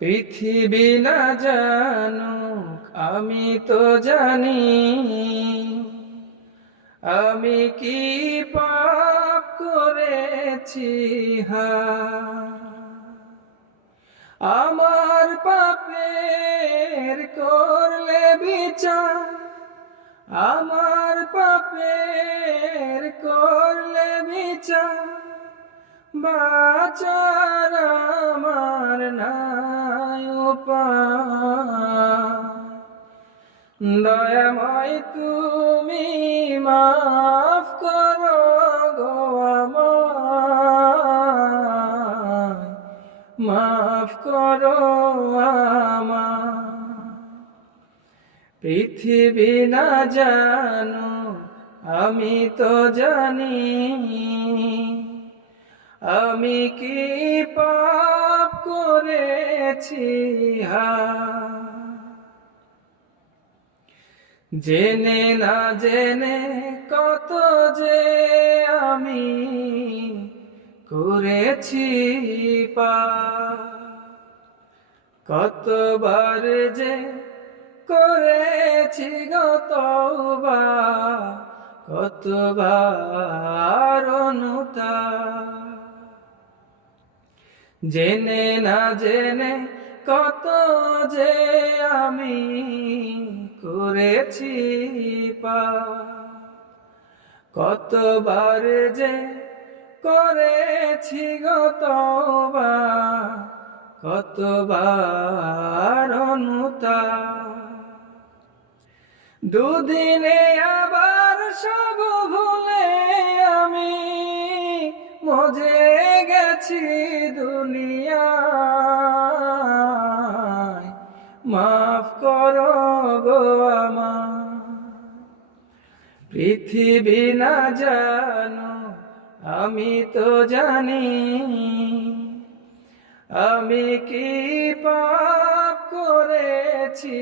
পৃথিবী না জানুক আমি তো জানি, আমি কি পাপ করেছি আমার পাপের করলে বিচার, আমার পাপের করলে বিচার, বাঁচার আমার নাই উপায়। দয়াময় তুমি মাফ করো গো আমায়, মাফ করো আমায়। পৃথিবী না জানো আমি তো জানি, আমি কি পাপ করেছি জেনে না জেনে কত যে আমি করেছি পাপ, কতবার যে করেছি গো তওবা, কতবার অনুতাপ। জেনে না জেনে কত যে আমি করেছি পাপ, কতবার যে করেছি গো তওবা, কতবার অনুতাপ। দুদিনে আবার সব ভুলে আমি মজে গেছি দুনিয়ায়, মাফ করো গো আমায়। পৃথিবী না জানো আমি তো জানি, আমি কি পাপ করেছি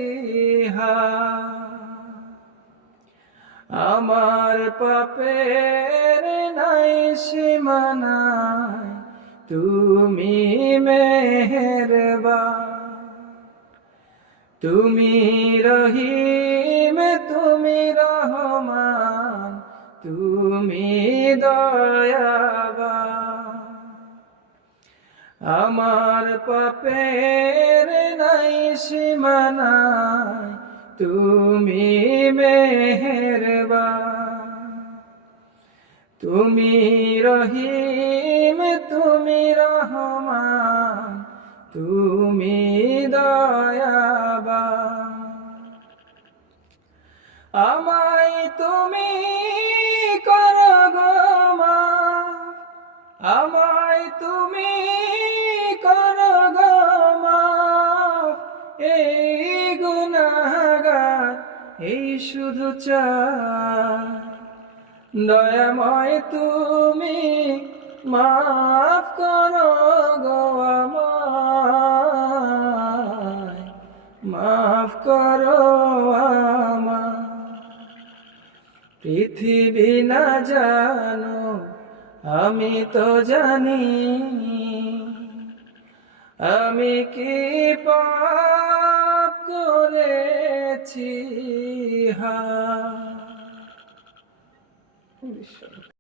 আমার পাপের নাই সীমানায় তুমি মেহেরবান। তুমি রহিম তুমি রহমান, তুমি দয়াবান। আমার পাপের নাই সীমানায় তুমি মেহেরবান। তুমি রহিম তুমি রহমান, তুমি দয়াবান। আমায় তুমি করো গো মাফ, আমায় তুমি করো গো মাফ। এই গুনাহগার এই শুধু চাই, দয়াময় তুমি মাফ করো গো আমায়, মাফ করো আমায়। পৃথিবী না জানো আমি তো জানি, আমি কি পাপ করেছি